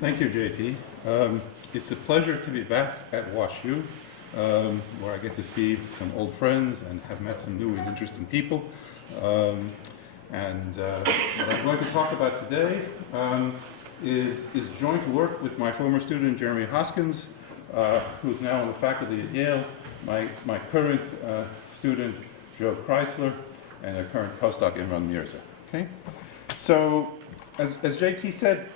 Thank you, JT. It's a pleasure to be back at WashU, where I get to see some old friends and have met some new and interesting people. What I'm going to talk about today is joint work with my former student, Jeremy Hoskins, who's now on the faculty at Yale, my current student, Joe Chrysler, and a current postdoc, Imran Mirza. Okay? So, as JT said,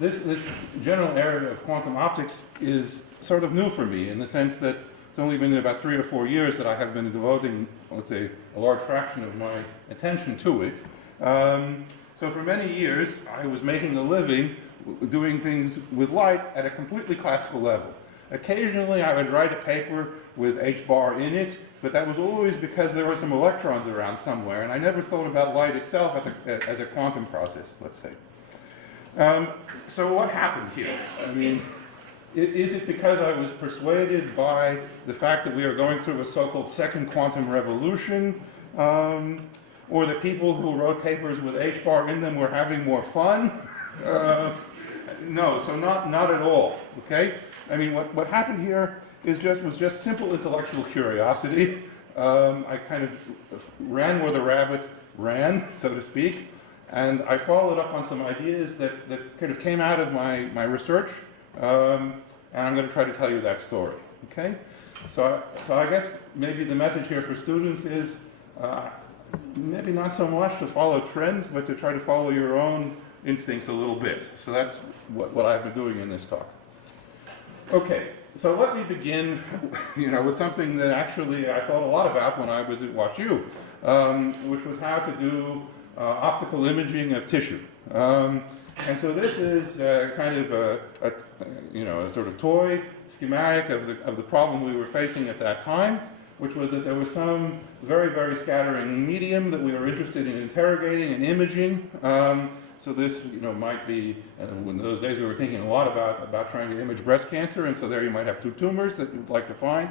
this general area of quantum optics is sort of new for me in the sense that it's only been about 3 or 4 years that I have been devoting, let's say, a large fraction of my attention to it. So for many years, I was making a living doing things with light at a completely classical level. Occasionally, I would write a paper with H-bar in it, but that was always because there were some electrons around somewhere, and I never thought about light itself as a quantum process, let's say. So what happened here? I mean, is it because I was persuaded by the fact that we are going through a so-called second quantum revolution, or that people who wrote papers with H-bar in them were having more fun? No, so not at all, okay? I mean, what happened here was just simple intellectual curiosity. I kind of ran where the rabbit ran, so to speak, and I followed up on some ideas that kind of came out of my research, and I'm going to try to tell you that story, okay? So I guess maybe the message here for students is maybe not so much to follow trends, but to try to follow your own instincts a little bit. So that's what I've been doing in this talk. Okay, so let me begin, with something that actually I thought a lot about when I was at WashU, which was how to do optical imaging of tissue. And so this is kind of a sort of toy schematic of the problem we were facing at that time, which was that there was some very, very scattering medium that we were interested in interrogating and imaging. So this, might be, in those days we were thinking a lot about trying to image breast cancer, and so there you might have 2 tumors that you'd like to find.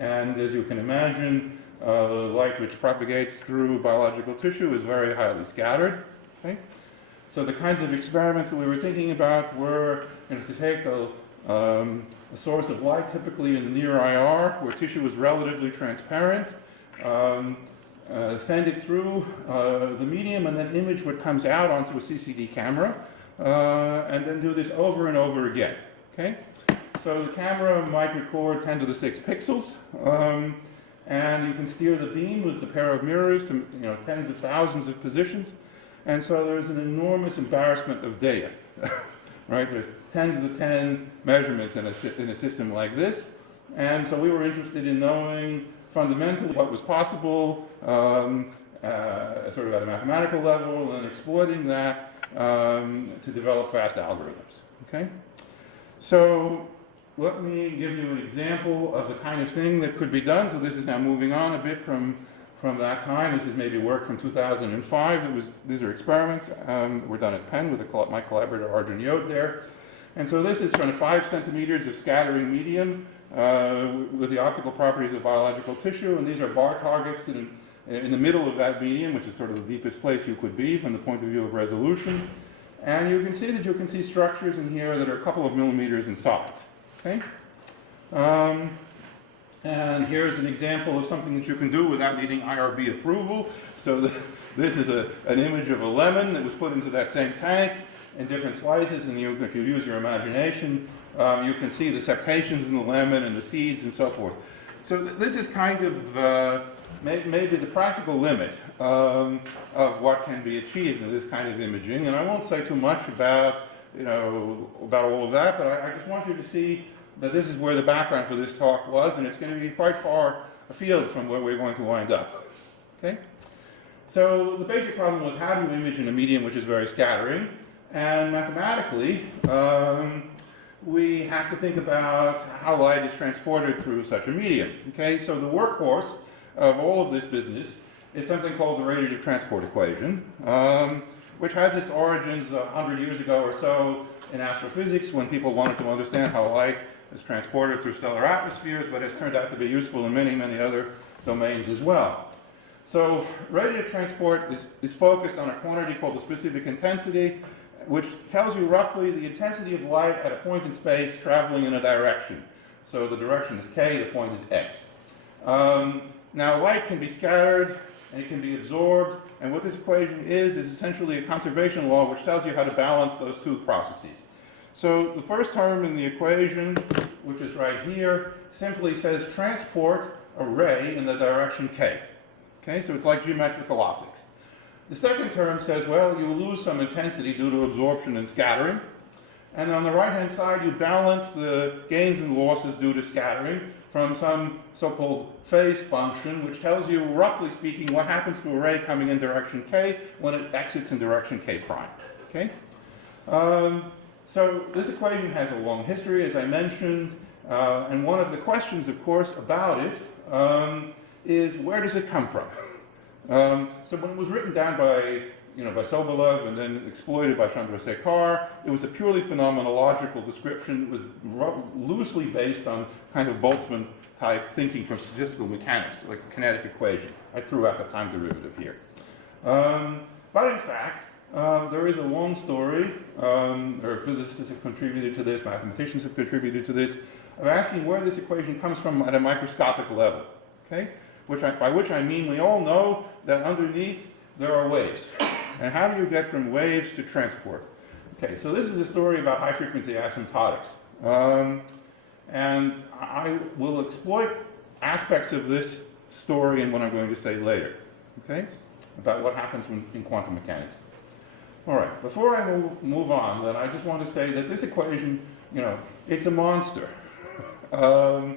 And as you can imagine, light which propagates through biological tissue is very highly scattered. Okay? So the kinds of experiments that we were thinking about were to take a source of light, typically in the near IR, where tissue is relatively transparent, send it through the medium, and then image what comes out onto a CCD camera, and then do this over and over again. Okay? So the camera might record 10 to the 6 pixels, and you can steer the beam with a pair of mirrors to tens of thousands of positions, and so there's an enormous embarrassment of data. Right? There's 10 to the 10 measurements in a system like this, and so we were interested in knowing fundamentally what was possible, sort of at a mathematical level, and exploiting that to develop fast algorithms. Okay? So let me give you an example of the kind of thing that could be done. So this is now moving on a bit from that time. This is maybe work from 2005. These are experiments that were done at Penn with my collaborator Arjun Yod there. And so this is kind of 5 centimeters of scattering medium with the optical properties of biological tissue, and these are bar targets in the middle of that medium, which is sort of the deepest place you could be from the point of view of resolution. And you can see structures in here that are a couple of millimeters in size. Okay? And here's an example of something that you can do without needing IRB approval. So this is an image of a lemon that was put into that same tank in different slices, and if you use your imagination, you can see the septations in the lemon and the seeds and so forth. So this is kind of maybe the practical limit of what can be achieved in this kind of imaging. And I won't say too much about all of that, but I just want you to see that this is where the background for this talk was, and it's going to be quite far afield from where we're going to wind up. Okay? So the basic problem was how do you image in a medium which is very scattering? And mathematically, we have to think about how light is transported through such a medium. Okay? So the workhorse of all of this business is something called the radiative transport equation, which has its origins 100 years ago or so in astrophysics when people wanted to understand how light is transported through stellar atmospheres, but has turned out to be useful in many, many other domains as well. So radiative transport is focused on a quantity called the specific intensity, which tells you roughly the intensity of light at a point in space traveling in a direction. So the direction is k, the point is x. Now light can be scattered and it can be absorbed, and what this equation is essentially a conservation law which tells you how to balance those two processes. So the first term in the equation, which is right here, simply says transport a ray in the direction k. Okay, so it's like geometrical optics. The second term says, well, you will lose some intensity due to absorption and scattering. And on the right-hand side, you balance the gains and losses due to scattering from some so-called phase function, which tells you, roughly speaking, what happens to a ray coming in direction k when it exits in direction k prime. Okay? So this equation has a long history, as I mentioned, and one of the questions, of course, about it is where does it come from? So when it was written down by Sobolev and then exploited by Chandrasekhar, it was a purely phenomenological description. It was loosely based on kind of Boltzmann type thinking from statistical mechanics, like a kinetic equation. I threw out the time derivative here. But in fact, there is a long story, there are physicists have contributed to this, mathematicians have contributed to this, of asking where this equation comes from at a microscopic level. Okay? By which I mean we all know that underneath there are waves. And how do you get from waves to transport? Okay, so this is a story about high-frequency asymptotics. And I will exploit aspects of this story in what I'm going to say later, okay, about what happens in quantum mechanics. All right, before I move on, then I just want to say that this equation, it's a monster. So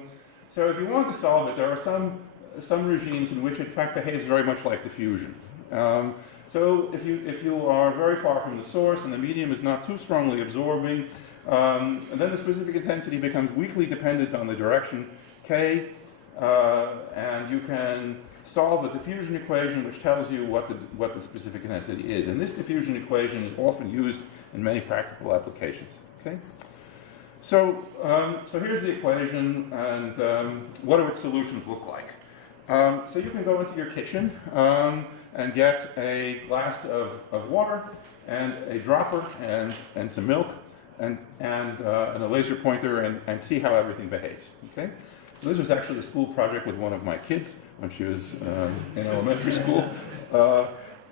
if you want to solve it, there are some regimes in which it in fact behaves very much like diffusion. So if you are very far from the source and the medium is not too strongly absorbing, then the specific intensity becomes weakly dependent on the direction k, and you can solve a diffusion equation which tells you what the specific intensity is. And this diffusion equation is often used in many practical applications. Okay? So here's the equation, and what do its solutions look like? So you can go into your kitchen and get a glass of water and a dropper and some milk and a laser pointer and see how everything behaves. Okay? So this was actually a school project with one of my kids when she was in elementary school.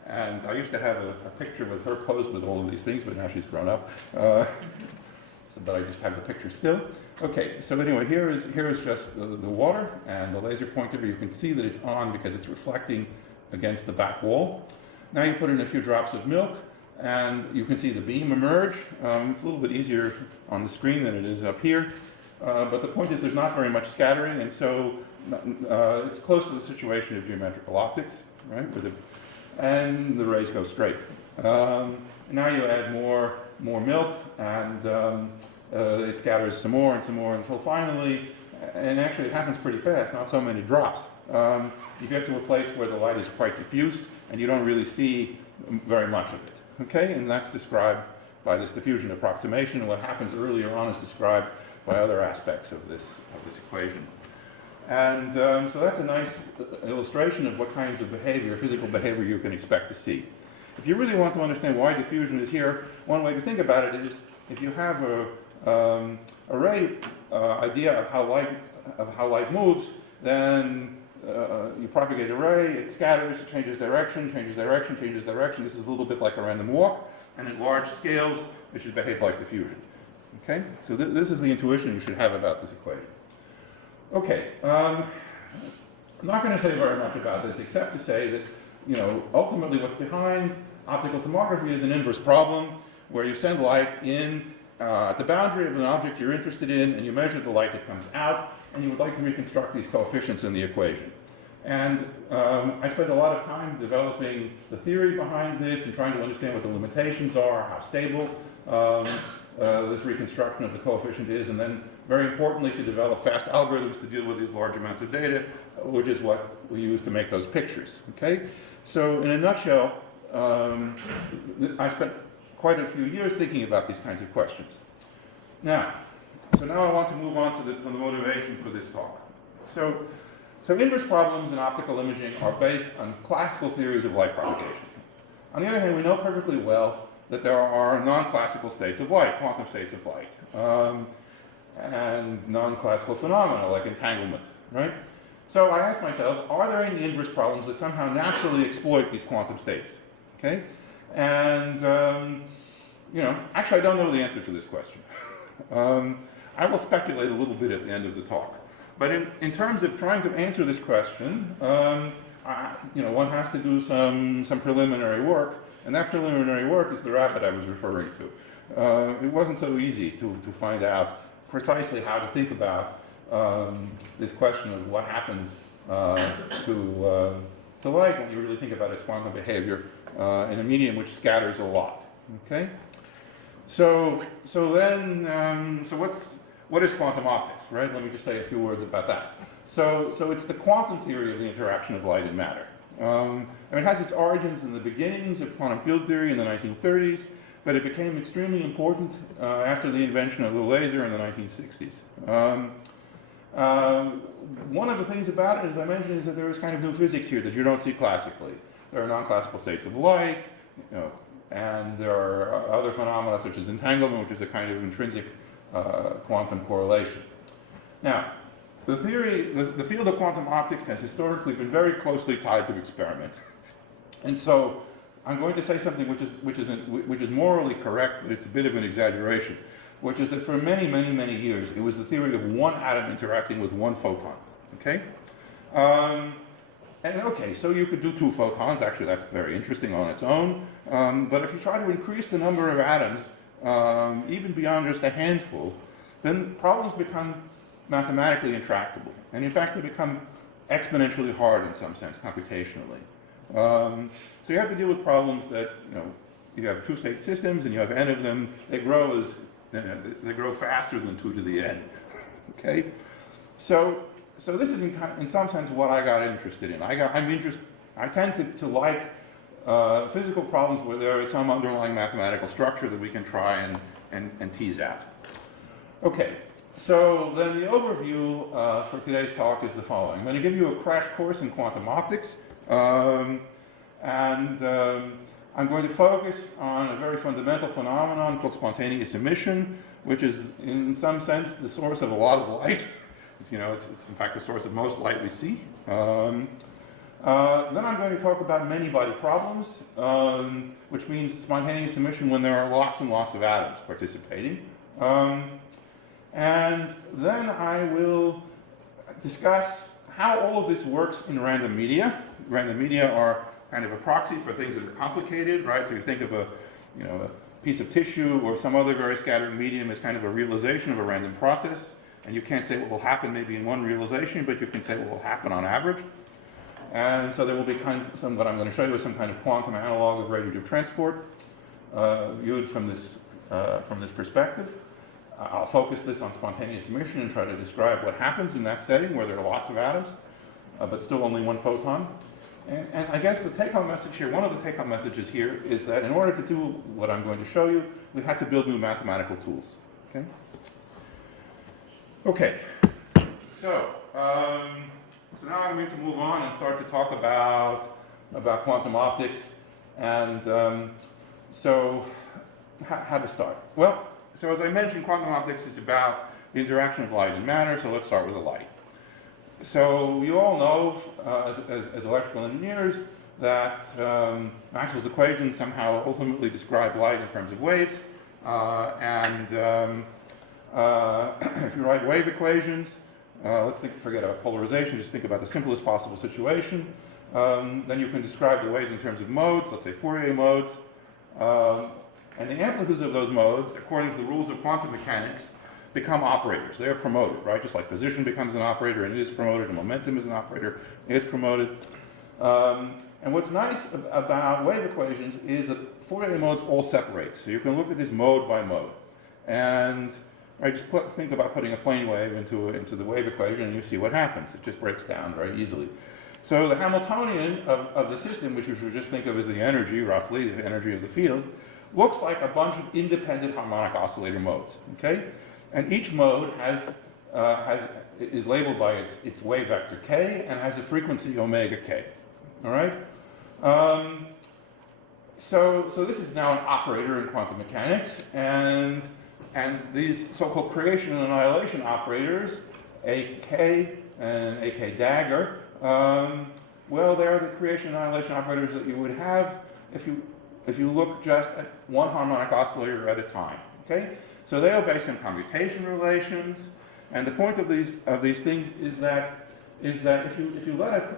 And I used to have a picture with her posed with all of these things, but now she's grown up. But I just have the picture still. Okay, so anyway, here is just the water and the laser pointer. You can see that it's on because it's reflecting against the back wall. Now you put in a few drops of milk, and you can see the beam emerge. It's a little bit easier on the screen than it is up here. But the point is there's not very much scattering, and so it's close to the situation of geometrical optics, right? And the rays go straight. Now you add more milk, and it scatters some more until finally, and actually it happens pretty fast, not so many drops. You get to a place where the light is quite diffuse, and you don't really see very much of it. Okay, and that's described by this diffusion approximation. What happens earlier on is described by other aspects of this equation. And so that's a nice illustration of what kinds of behavior, physical behavior, you can expect to see. If you really want to understand why diffusion is here, one way to think about it is if you have a ray idea of how light moves, then you propagate a ray, it scatters, changes direction, changes direction, changes direction. This is a little bit like a random walk, and at large scales, it should behave like diffusion. Okay, so this is the intuition you should have about this equation. Okay, I'm not going to say very much about this, except to say that ultimately what's behind optical tomography is an inverse problem where you send light in at the boundary of an object you're interested in, and you measure the light that comes out, and you would like to reconstruct these coefficients in the equation. And I spent a lot of time developing the theory behind this and trying to understand what the limitations are, how stable this reconstruction of the coefficient is, and then very importantly to develop fast algorithms to deal with these large amounts of data, which is what we use to make those pictures. Okay? So in a nutshell, I spent quite a few years thinking about these kinds of questions. Now I want to move on to the motivation for this talk. So inverse problems in optical imaging are based on classical theories of light propagation. On the other hand, we know perfectly well that there are non-classical states of light, quantum states of light, and non-classical phenomena like entanglement, right? So I asked myself, are there any inverse problems that somehow naturally exploit these quantum states? Okay, and actually I don't know the answer to this question. I will speculate a little bit at the end of the talk. But in terms of trying to answer this question, one has to do some preliminary work, and that preliminary work is the rabbit I was referring to. It wasn't so easy to find out precisely how to think about this question of what happens to light when you really think about its quantum behavior in a medium which scatters a lot. Okay, so what is quantum optics, right? Let me just say a few words about that. So it's the quantum theory of the interaction of light and matter. It has its origins in the beginnings of quantum field theory in the 1930s, but it became extremely important after the invention of the laser in the 1960s. One of the things about it, as I mentioned, is that there is kind of new physics here that you don't see classically. There are non-classical states of light, and there are other phenomena such as entanglement, which is a kind of intrinsic quantum correlation. Now, the field of quantum optics has historically been very closely tied to experiment, and so I'm going to say something which is morally correct, but it's a bit of an exaggeration, which is that for many, many, many years it was the theory of one atom interacting with one photon. Okay, so you could do two photons. Actually, that's very interesting on its own. But if you try to increase the number of atoms, even beyond just a handful, then problems become mathematically intractable. And in fact, they become exponentially hard in some sense, computationally. So you have to deal with problems that, you have two-state systems and you have n of them. They grow faster than 2 to the n. Okay? So this is in some sense what I got interested in. I tend to like physical problems where there is some underlying mathematical structure that we can try and tease out. Okay, so then the overview for today's talk is the following. I'm going to give you a crash course in quantum optics, and I'm going to focus on a very fundamental phenomenon called spontaneous emission, which is in some sense the source of a lot of light. It's in fact the source of most light we see. Then I'm going to talk about many-body problems, which means spontaneous emission when there are lots and lots of atoms participating. And then I will discuss how all of this works in random media. Random media are kind of a proxy for things that are complicated, right? So you think of a piece of tissue or some other very scattered medium as kind of a realization of a random process. And you can't say what will happen maybe in one realization, but you can say what will happen on average. And so there will be what I'm going to show you is some kind of quantum analog of radiative transport viewed from this perspective. I'll focus this on spontaneous emission and try to describe what happens in that setting where there are lots of atoms, but still only one photon. And I guess the take-home message here, one of the take-home messages here is that in order to do what I'm going to show you, we had to build new mathematical tools. Okay? Okay. So now I'm going to move on and start to talk about quantum optics. And so how to start? Well, so as I mentioned, quantum optics is about the interaction of light and matter, so let's start with the light. So you all know, as electrical engineers, that Maxwell's equations somehow ultimately describe light in terms of waves. If you write wave equations, forget about polarization, just think about the simplest possible situation. Then you can describe the waves in terms of modes, let's say Fourier modes. And the amplitudes of those modes, according to the rules of quantum mechanics, become operators. They are promoted, right? Just like position becomes an operator and it is promoted, and momentum is an operator, it is promoted. And what's nice about wave equations is that Fourier modes all separate. So you can look at this mode by mode. And just think about putting a plane wave into the wave equation and you see what happens. It just breaks down very easily. So the Hamiltonian of the system, which you should just think of as the energy, roughly, the energy of the field, looks like a bunch of independent harmonic oscillator modes, okay? And each mode is labeled by its wave vector k and has a frequency omega k, all right? so this is now an operator in quantum mechanics, and these so-called creation and annihilation operators, AK and AK dagger, well, they're the creation and annihilation operators that you would have if you look just at one harmonic oscillator at a time. Okay, so they are based on commutation relations, and the point of these things is that if you let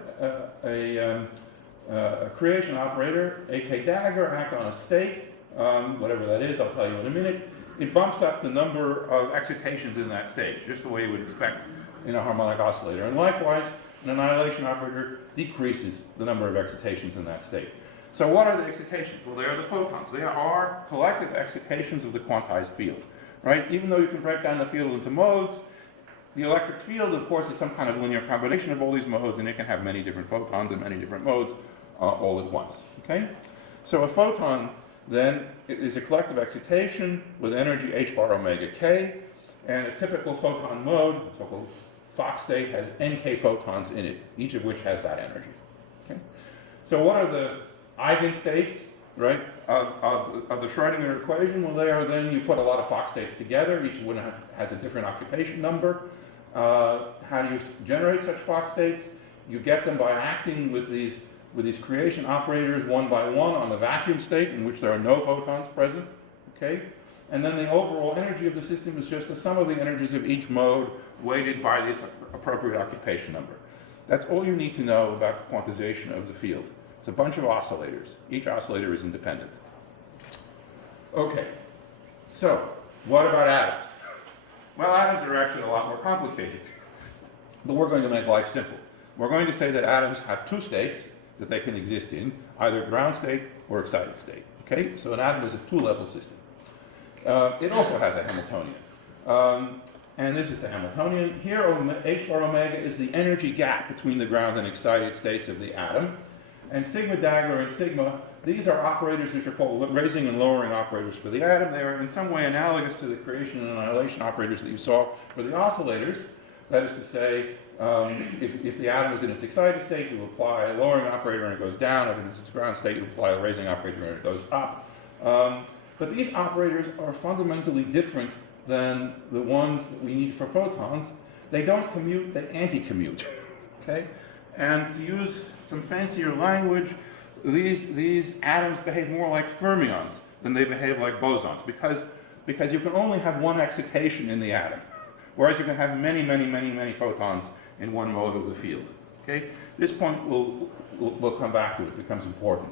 a creation operator, AK dagger, act on a state, whatever that is, I'll tell you in a minute, it bumps up the number of excitations in that state, just the way you would expect in a harmonic oscillator. And likewise, an annihilation operator decreases the number of excitations in that state. So what are the excitations? Well, they are the photons. They are collective excitations of the quantized field, right? Even though you can break down the field into modes, the electric field, of course, is some kind of linear combination of all these modes, and it can have many different photons and many different modes all at once, okay? So a photon, then, is a collective excitation with energy h bar omega k, and a typical photon mode, so-called Fock state, has nk photons in it, each of which has that energy, okay? So what are the eigenstates, right, of the Schrodinger equation? Well, they are then, you put a lot of Fock states together, each one has a different occupation number. How do you generate such Fock states? You get them by acting with these creation operators one by one on the vacuum state in which there are no photons present, okay? And then the overall energy of the system is just the sum of the energies of each mode weighted by its appropriate occupation number. That's all you need to know about the quantization of the field. It's a bunch of oscillators. Each oscillator is independent. Okay, so what about atoms? Well, atoms are actually a lot more complicated, but we're going to make life simple. We're going to say that atoms have two states that they can exist in, either ground state or excited state. Okay, so an atom is a two-level system. It also has a Hamiltonian, and this is the Hamiltonian. Here, h bar omega is the energy gap between the ground and excited states of the atom, and sigma dagger and sigma, these are operators which are called raising and lowering operators for the atom. They are in some way analogous to the creation and annihilation operators that you saw for the oscillators. That is to say, if the atom is in its excited state, you apply a lowering operator and it goes down. If it's in its ground state, you apply a raising operator and it goes up. But these operators are fundamentally different than the ones that we need for photons. They don't commute, they anti-commute. Okay? And to use some fancier language, these atoms behave more like fermions than they behave like bosons, because you can only have one excitation in the atom, whereas you can have many photons in one mode of the field. Okay? This point we'll come back to. It becomes important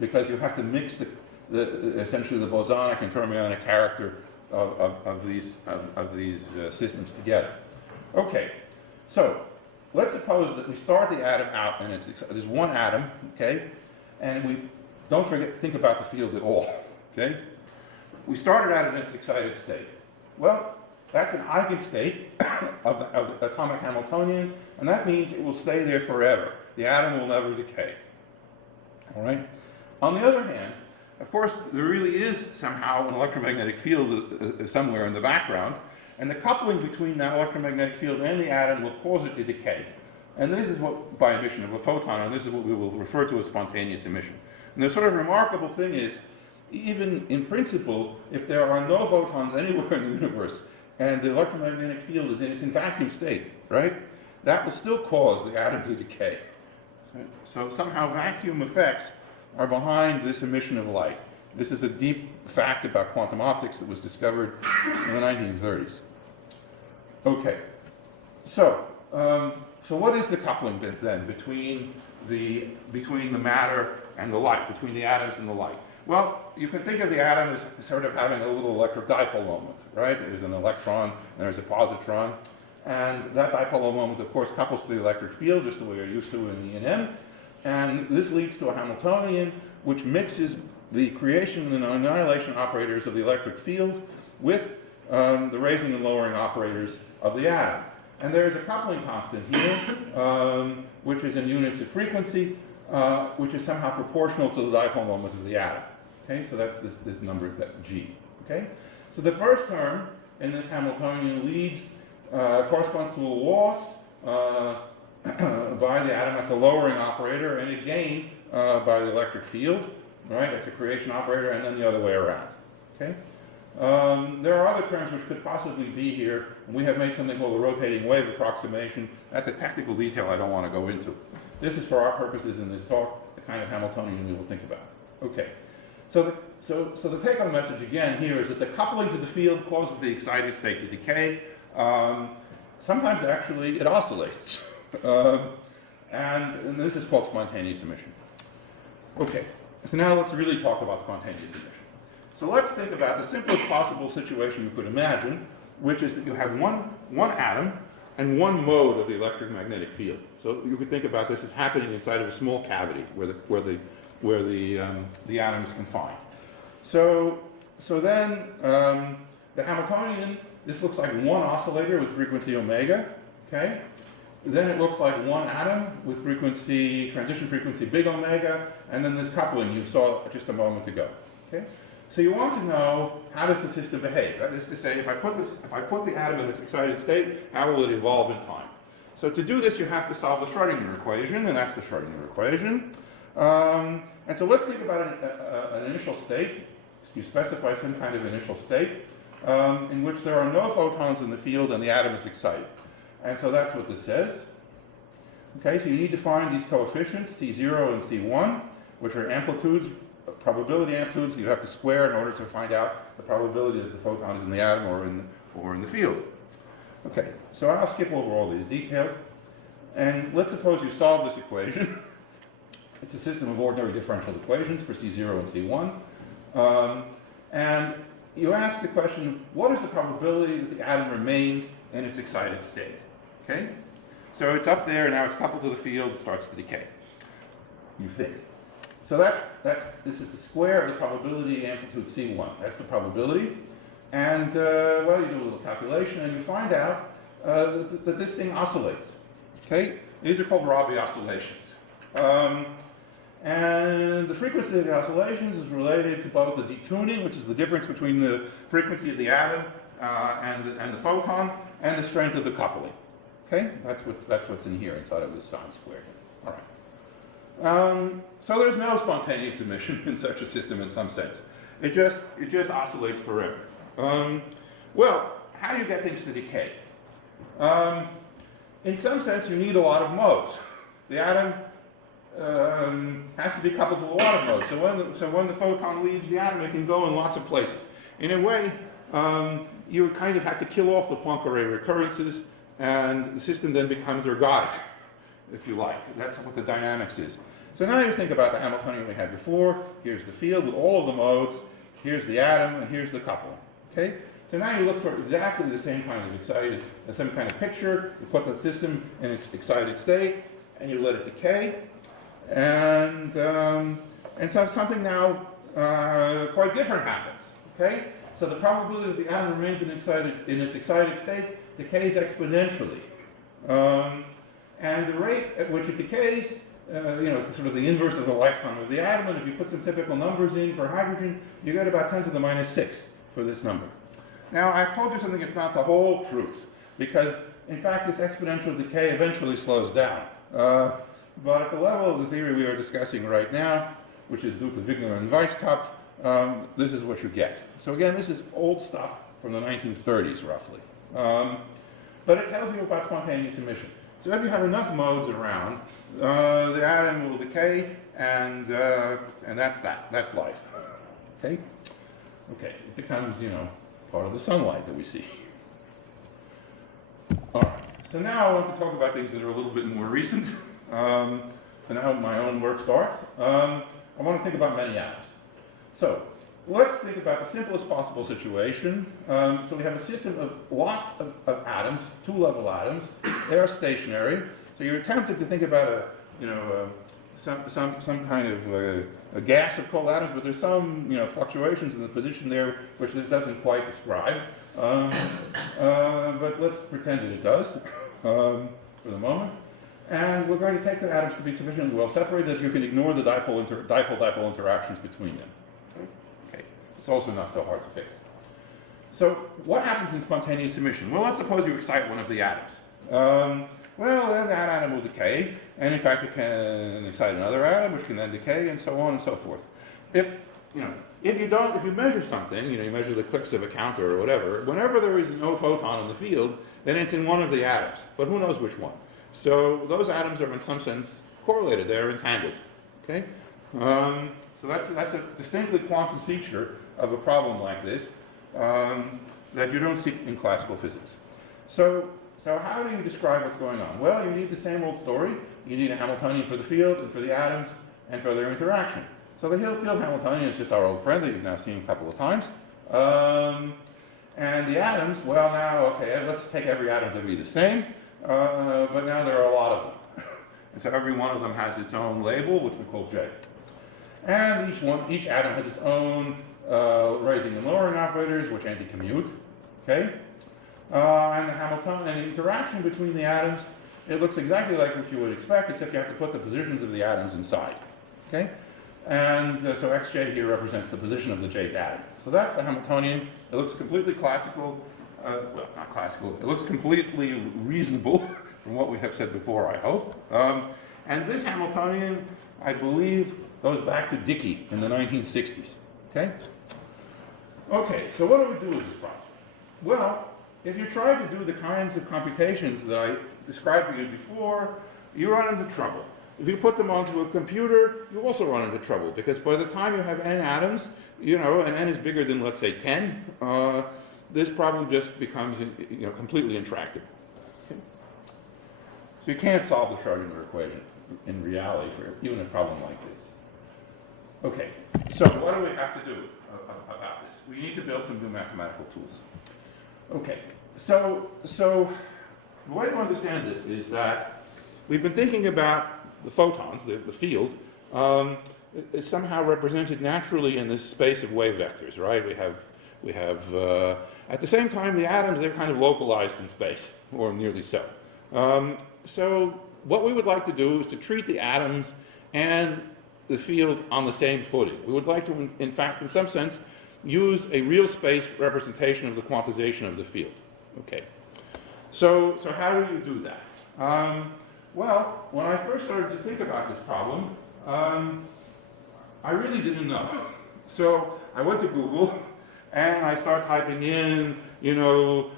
because you have to mix essentially the bosonic and fermionic character of these systems together. Okay, so let's suppose that we start the atom out and there's one atom, okay, and we don't think about the field at all, okay? We started out in its excited state. Well, that's an eigenstate of the atomic Hamiltonian, and that means it will stay there forever. The atom will never decay. All right? On the other hand, of course, there really is somehow an electromagnetic field somewhere in the background, and the coupling between that electromagnetic field and the atom will cause it to decay. And this is what, by emission of a photon, and this is what we will refer to as spontaneous emission. And the sort of remarkable thing is, even in principle, if there are no photons anywhere in the universe, and the electromagnetic field is in its vacuum state, right? That will still cause the atom to decay. So somehow vacuum effects are behind this emission of light. This is a deep fact about quantum optics that was discovered in the 1930s. Okay, so what is the coupling then between the matter and the light, between the atoms and the light? Well, you can think of the atom as sort of having a little electric dipole moment, right? There's an electron and there's a positron, and that dipole moment, of course, couples to the electric field just the way you're used to in E&M, and this leads to a Hamiltonian which mixes the creation and annihilation operators of the electric field with the raising and lowering operators of the atom. And there's a coupling constant here, which is in units of frequency, which is somehow proportional to the dipole moment of the atom. Okay, so that's this number G. Okay, so the first term in this Hamiltonian corresponds to a loss by the atom. That's a lowering operator, and a gain by the electric field. right? That's a creation operator, and then the other way around, okay? There are other terms which could possibly be here. We have made something called a rotating wave approximation. That's a technical detail I don't want to go into. This is for our purposes in this talk, the kind of Hamiltonian we will think about. Okay, so the take-home message again here is that the coupling to the field causes the excited state to decay. Sometimes actually it oscillates. And this is called spontaneous emission. Okay, so now let's really talk about spontaneous emission. So let's think about the simplest possible situation you could imagine, which is that you have one atom and one mode of the electromagnetic field. So you could think about this as happening inside of a small cavity where the atom is confined. So then the Hamiltonian, this looks like one oscillator with frequency omega, okay? Then it looks like one atom with transition frequency big omega, and then this coupling you saw just a moment ago, okay? So you want to know, how does the system behave? That is to say, if I put the atom in this excited state, how will it evolve in time? So to do this, you have to solve the Schrodinger equation, and that's the Schrodinger equation. And so let's think about an initial state. You specify some kind of initial state in which there are no photons in the field and the atom is excited. And so that's what this says. Okay, so you need to find these coefficients, C0 and C1, which are amplitudes, probability amplitudes you have to square in order to find out the probability that the photon is in the atom or in the field. Okay, so I'll skip over all these details. And let's suppose you solve this equation. It's a system of ordinary differential equations for C0 and C1. And you ask the question, what is the probability that the atom remains in its excited state? Okay? So it's up there, now it's coupled to the field, it starts to decay. You think. So this is the square of the probability amplitude C1. That's the probability. And, well, you do a little calculation and you find out that this thing oscillates. Okay? These are called Rabi oscillations. And the frequency of the oscillations is related to both the detuning, which is the difference between the frequency of the atom and the photon, and the strength of the coupling. Okay? That's what's in here inside of this sine squared. All right. So there's no spontaneous emission in such a system in some sense. It just oscillates forever. Well, how do you get things to decay? In some sense, you need a lot of modes. The atom has to be coupled to a lot of modes. So when the photon leaves the atom, it can go in lots of places. In a way, you kind of have to kill off the Poincare recurrences, and the system then becomes ergodic, if you like. That's what the dynamics is. So now you think about the Hamiltonian we had before. Here's the field with all of the modes. Here's the atom, and here's the coupling. Okay? So now you look for exactly the same kind of picture. You put the system in its excited state, and you let it decay. And so something now quite different happens. Okay? So the probability that the atom remains in its excited state decays exponentially. And the rate at which it decays, it's sort of the inverse of the lifetime of the atom. And if you put some typical numbers in for hydrogen, you get about 10 to the minus 6 for this number. Now, I've told you something that's not the whole truth, because in fact this exponential decay eventually slows down. But at the level of the theory we are discussing right now, which is due to Wigner and Weisskopf, this is what you get. So again, this is old stuff from the 1930s, roughly. But it tells you about spontaneous emission. So if you have enough modes around, the atom will decay, and that's that. That's life. Okay? Okay, it becomes, part of the sunlight that we see. All right, so now I want to talk about things that are a little bit more recent. And now my own work starts. I want to think about many atoms. So let's think about the simplest possible situation. So we have a system of lots of atoms, two-level atoms. They are stationary. So you're tempted to think about some kind of a gas of cold atoms, but there's some fluctuations in the position there which this doesn't quite describe. But let's pretend that it does for the moment. And we're going to take the atoms to be sufficiently well separated that you can ignore the dipole-dipole interactions between them. Okay, it's also not so hard to fix. So what happens in spontaneous emission? Well, let's suppose you excite one of the atoms. Well, then that atom will decay, and in fact it can excite another atom, which can then decay, and so on and so forth. if if you measure something, you measure the clicks of a counter or whatever, whenever there is no photon in the field, then it's in one of the atoms, but who knows which one. So those atoms are in some sense correlated, they're entangled, okay? So that's a distinctly quantum feature of a problem like this that you don't see in classical physics. So how do you describe what's going on? Well, you need the same old story. You need a Hamiltonian for the field and for the atoms and for their interaction. So the field Hamiltonian is just our old friend that you've now seen a couple of times. And the atoms, well now, okay, let's take every atom to be the same, but now there are a lot of them. And so every one of them has its own label, which we call J. And each atom has its own raising and lowering operators, which anti-commute, okay? And the Hamiltonian interaction between the atoms, it looks exactly like what you would expect, except you have to put the positions of the atoms inside, okay? And so xj here represents the position of the jth atom. So that's the Hamiltonian. It looks completely classical, well, not classical, it looks completely reasonable from what we have said before, I hope. And this Hamiltonian, I believe, goes back to Dickey in the 1960s, okay? Okay, so what do we do with this problem? Well, if you try to do the kinds of computations that I described to you before, you run into trouble. If you put them onto a computer, you also run into trouble, because by the time you have n atoms, and n is bigger than, let's say, 10, this problem just becomes completely intractable. Okay? So you can't solve the Schrodinger equation in reality for even a problem like this. Okay, so what do we have to do about this? We need to build some new mathematical tools. Okay, so the way to understand this is that we've been thinking about the photons, the field, is somehow represented naturally in this space of wave vectors, right? We have at the same time, the atoms, they're kind of localized in space, or nearly so. So what we would like to do is to treat the atoms and the field on the same footing. We would like to, in fact, in some sense, use a real space representation of the quantization of the field. Okay. So how do you do that? Well, when I first started to think about this problem, I really didn't know. So I went to Google and I started typing in,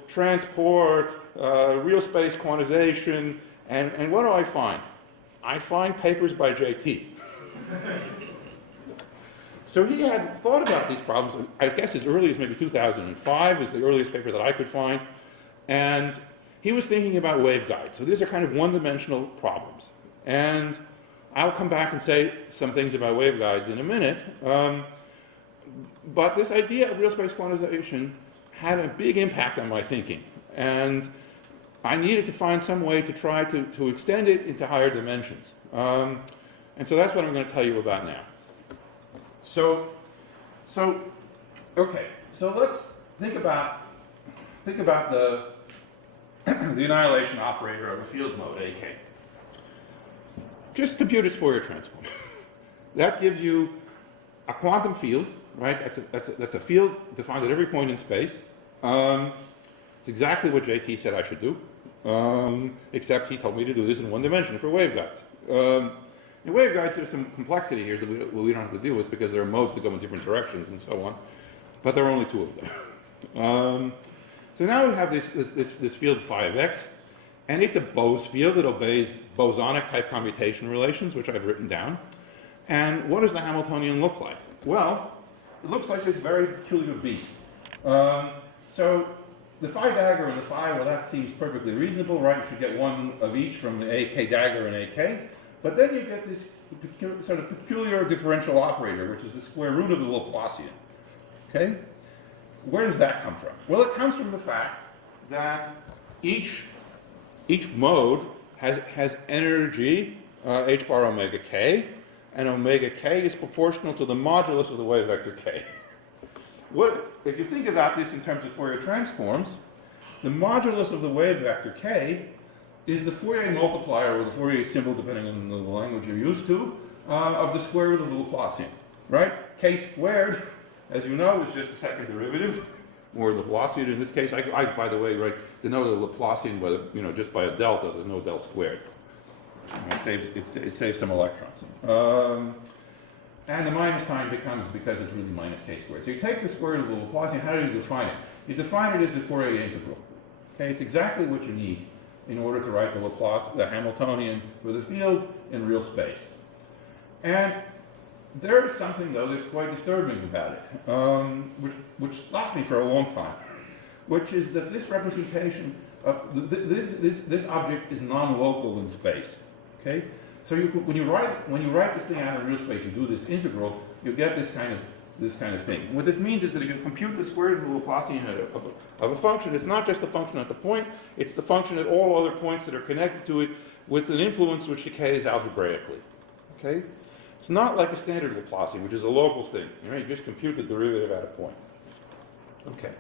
transport, real space quantization, and what do I find? I find papers by JT. So he had thought about these problems, I guess as early as maybe 2005 is the earliest paper that I could find, and he was thinking about waveguides. So these are kind of one-dimensional problems. And I'll come back and say some things about waveguides in a minute. But this idea of real space quantization had a big impact on my thinking. And I needed to find some way to try to extend it into higher dimensions. And so that's what I'm going to tell you about now. So let's think about the annihilation operator of a field mode, AK. Just compute its Fourier transform. That gives you a quantum field, right? That's a field defined at every point in space. It's exactly what JT said I should do, except he told me to do this in one dimension for waveguides. In waveguides, there's some complexity here that we don't have to deal with because there are modes that go in different directions and so on, but there are only two of them. So now we have this field phi of x, and it's a Bose field that obeys bosonic type commutation relations, which I've written down. And what does the Hamiltonian look like? Well, it looks like this very peculiar beast. So the phi dagger and the phi, well, that seems perfectly reasonable, right? You should get one of each from the AK dagger and AK. But then you get this sort of peculiar differential operator, which is the square root of the Laplacian. Okay? Where does that come from? Well, it comes from the fact that each mode has energy, h bar omega k, and omega k is proportional to the modulus of the wave vector k. If you think about this in terms of Fourier transforms, the modulus of the wave vector k is the Fourier multiplier, or the Fourier symbol, depending on the language you're used to, of the square root of the Laplacian, right? K squared, as you know, is just the second derivative, or Laplacian in this case. I by the way, right, denote the Laplacian by just by a delta. There's no del squared. It saves some electrons. And the sign becomes because it's really minus k squared. So you take the square root of the Laplacian, how do you define it? You define it as a Fourier integral. Okay, it's exactly what you need in order to write the Hamiltonian for the field in real space. And there is something, though, that's quite disturbing about it, which stopped me for a long time, which is that this representation, this object is non-local in space. Okay, so when you write this thing out in real space, you do this integral, you get this kind of thing. And what this means is that if you compute the square root of the Laplacian of a function, it's not just the function at the point, it's the function at all other points that are connected to it with an influence which decays algebraically. Okay? It's not like a standard Laplacian, which is a local thing. You just compute the derivative at a point. Okay.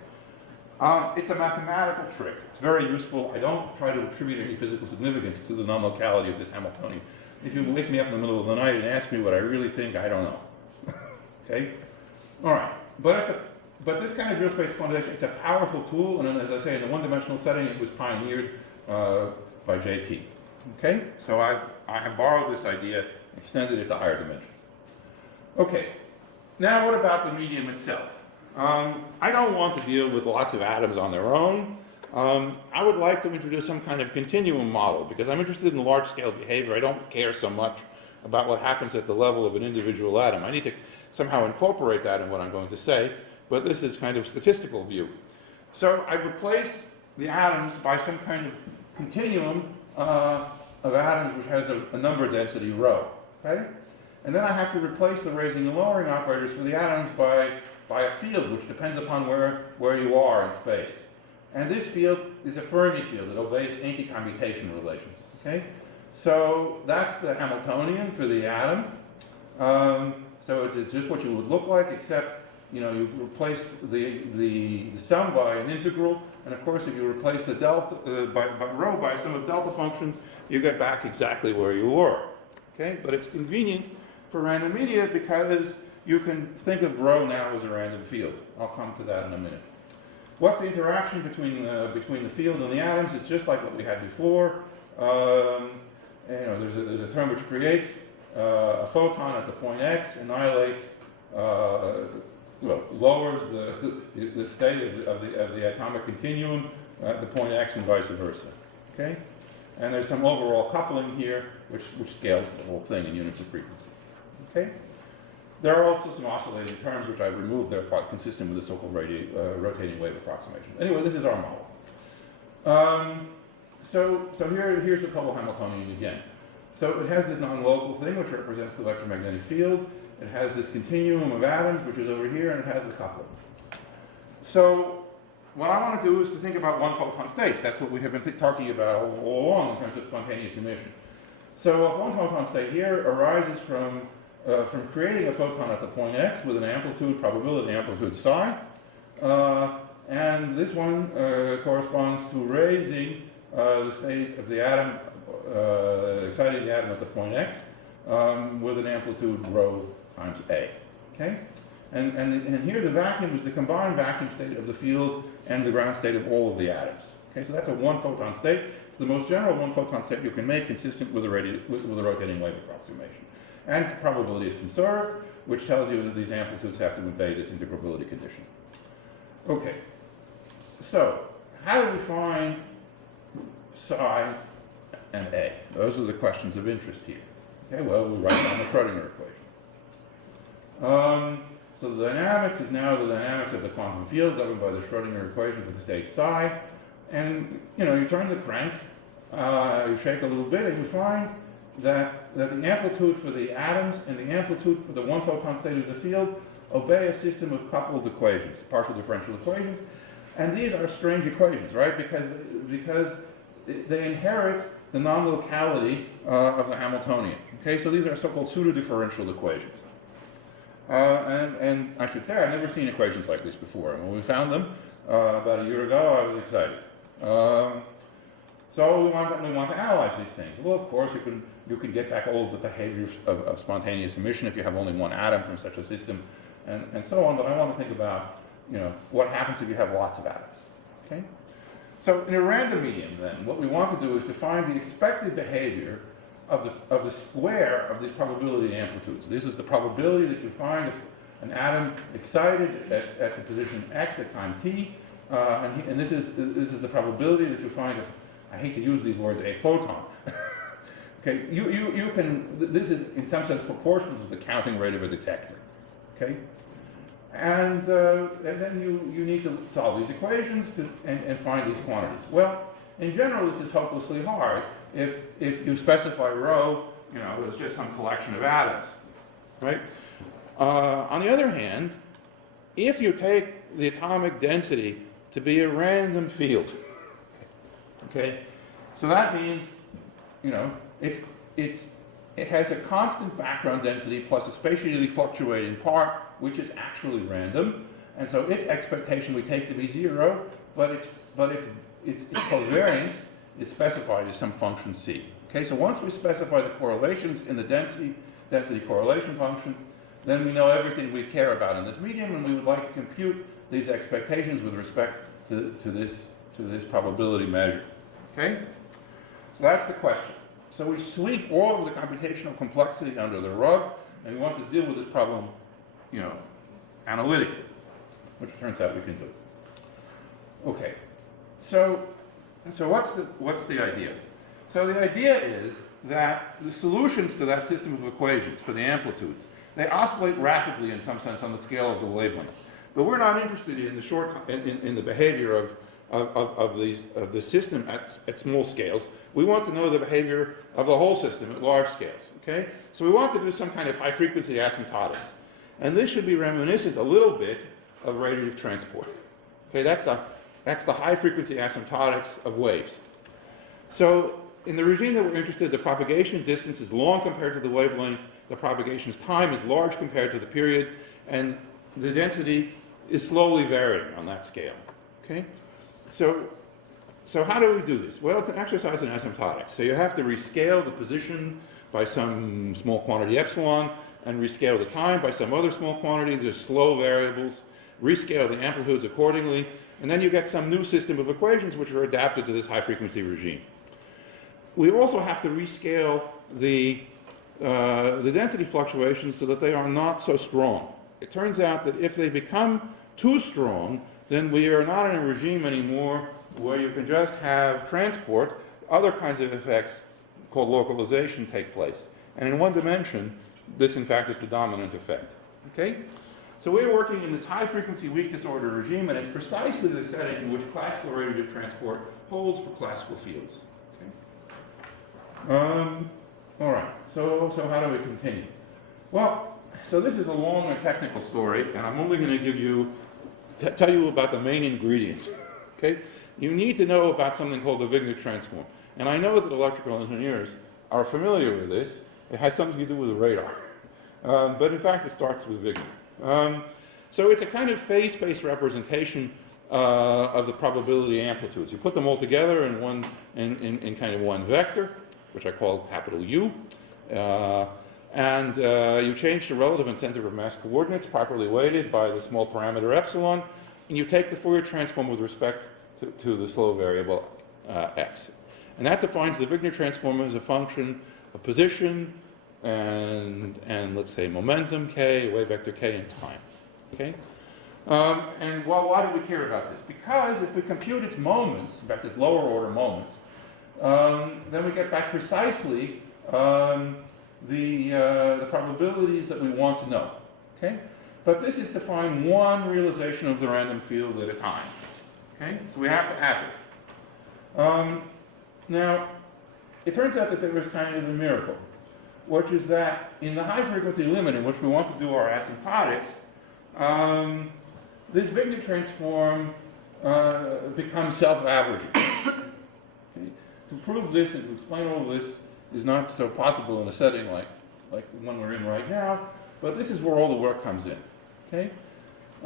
It's a mathematical trick. It's very useful. I don't try to attribute any physical significance to the non-locality of this Hamiltonian. If you wake me up in the middle of the night and ask me what I really think, I don't know. Okay? All right. But this kind of real space quantization, it's a powerful tool, and as I say, in the one-dimensional setting, it was pioneered by JT. Okay? So I have borrowed this idea, extended it to higher dimensions. Okay. Now what about the medium itself? I don't want to deal with lots of atoms on their own. I would like to introduce some kind of continuum model because I'm interested in large-scale behavior. I don't care so much about what happens at the level of an individual atom. I need to somehow incorporate that in what I'm going to say, but this is kind of statistical view. So I replace the atoms by some kind of continuum of atoms which has a number density rho. Okay? And then I have to replace the raising and lowering operators for the atoms by a field which depends upon where you are in space. And this field is a Fermi field. It obeys anti-commutation relations. Okay? So that's the Hamiltonian for the atom. So it's just what you would look like, except you replace the sum by an integral, and of course if you replace the delta by rho by some of delta functions, you get back exactly where you were. Okay? But it's convenient for random media because you can think of rho now as a random field. I'll come to that in a minute. What's the interaction between the field and the atoms? It's just like what we had before. There's a term which creates a photon at the point x, annihilates, lowers the state of the atomic continuum at the point x and vice versa. Okay, and there's some overall coupling here which scales the whole thing in units of frequency. Okay. There are also some oscillating terms which I've removed. They're quite consistent with the so-called rotating wave approximation. Anyway, this is our model. So here's a couple Hamiltonian again. So it has this non-local thing which represents the electromagnetic field. It has this continuum of atoms which is over here, and it has the coupling. So what I want to do is to think about one-photon states. That's what we have been talking about all along in terms of spontaneous emission. So a one-photon state here arises from creating a photon at the point x with an amplitude, probability amplitude psi. And this one corresponds to raising the state of the atom, exciting the atom at the point x with an amplitude rho times a. Okay? And here the vacuum is the combined vacuum state of the field and the ground state of all of the atoms. Okay, so that's a one-photon state. It's the most general one-photon state you can make consistent with a rotating wave approximation. And probability is conserved, which tells you that these amplitudes have to obey this integrability condition. Okay, so how do we find psi and a? Those are the questions of interest here. Okay, well, we write down the Schrodinger equation. So the dynamics is now the dynamics of the quantum field governed by the Schrodinger equation for the state psi. And, you turn the crank, you shake a little bit, and you find that the amplitude for the atoms and the amplitude for the one-photon state of the field obey a system of coupled equations, partial differential equations. And these are strange equations, right? Because they inherit the non-locality of the Hamiltonian. Okay, so these are so-called pseudo-differential equations. And I should say, I've never seen equations like this before. And when we found them about a year ago, I was excited. So we want to analyze these things. Well, of course, you can get back all of the behaviors of spontaneous emission if you have only one atom from such a system, and so on. But I want to think about, what happens if you have lots of atoms. Okay. So in a random medium, then, what we want to do is to find the expected behavior of the square of these probability amplitudes. This is the probability that you find if an atom excited at the position x at time t, and this is the probability that you find if, I hate to use these words, a photon. Okay, you can, this is in some sense proportional to the counting rate of a detector. Okay, and then you need to solve these equations and find these quantities. Well, in general, this is hopelessly hard if you specify rho, as just some collection of atoms, right? On the other hand, if you take the atomic density to be a random field, okay, so that means, it has a constant background density plus a spatially fluctuating part, which is actually random, and so its expectation we take to be 0, but its covariance is specified as some function c. Okay, so once we specify the correlations in the density correlation function, then we know everything we care about in this medium, and we would like to compute these expectations with respect to this probability measure. Okay, so that's the question. So we sweep all of the computational complexity under the rug, and we want to deal with this problem, analytically, which it turns out we can do. Okay, so what's the idea? So the idea is that the solutions to that system of equations for the amplitudes, they oscillate rapidly in some sense on the scale of the wavelength. But we're not interested in the the behavior of the system at small scales. We want to know the behavior of the whole system at large scales. Okay, so we want to do some kind of high frequency asymptotics, and this should be reminiscent a little bit of radiative transport. Okay, that's the high frequency asymptotics of waves. So in the regime that we're interested, the propagation distance is long compared to the wavelength, the propagation's time is large compared to the period, and the density is slowly varying on that scale. Okay? So how do we do this? Well, it's an exercise in asymptotics. So you have to rescale the position by some small quantity epsilon, and rescale the time by some other small quantity. There's slow variables. Rescale the amplitudes accordingly, and then you get some new system of equations which are adapted to this high-frequency regime. We also have to rescale the density fluctuations so that they are not so strong. It turns out that if they become too strong, then we are not in a regime anymore where you can just have transport. Other kinds of effects called localization take place. And in one dimension, this in fact is the dominant effect. Okay? So we're working in this high-frequency weak disorder regime, and it's precisely the setting in which classical radiative transport holds for classical fields. Okay? All right. So how do we continue? Well, so this is a long and technical story, and I'm only going to give you, tell you about the main ingredients. Okay? You need to know about something called the Wigner transform, and I know that electrical engineers are familiar with this. It has something to do with the radar, but in fact, it starts with Wigner. So it's a kind of phase-space representation of the probability amplitudes. You put them all together in kind of one vector, which I call capital U, and you change the relative and center of mass coordinates properly weighted by the small parameter epsilon, and you take the Fourier transform with respect to the slow variable x. And that defines the Wigner transform as a function of position and let's say momentum k, wave vector k, and time. Okay? And why do we care about this? Because if we compute its moments, in fact its lower order moments, then we get back precisely the probabilities that we want to know. Okay? But this is to find one realization of the random field at a time. Okay? So we have to add it. Now, it turns out that there is kind of a miracle, which is that in the high frequency limit in which we want to do our asymptotics, this Wigner transform becomes self-averaging. Okay? To prove this and to explain all this is not so possible in a setting like the one we're in right now, but this is where all the work comes in. Okay?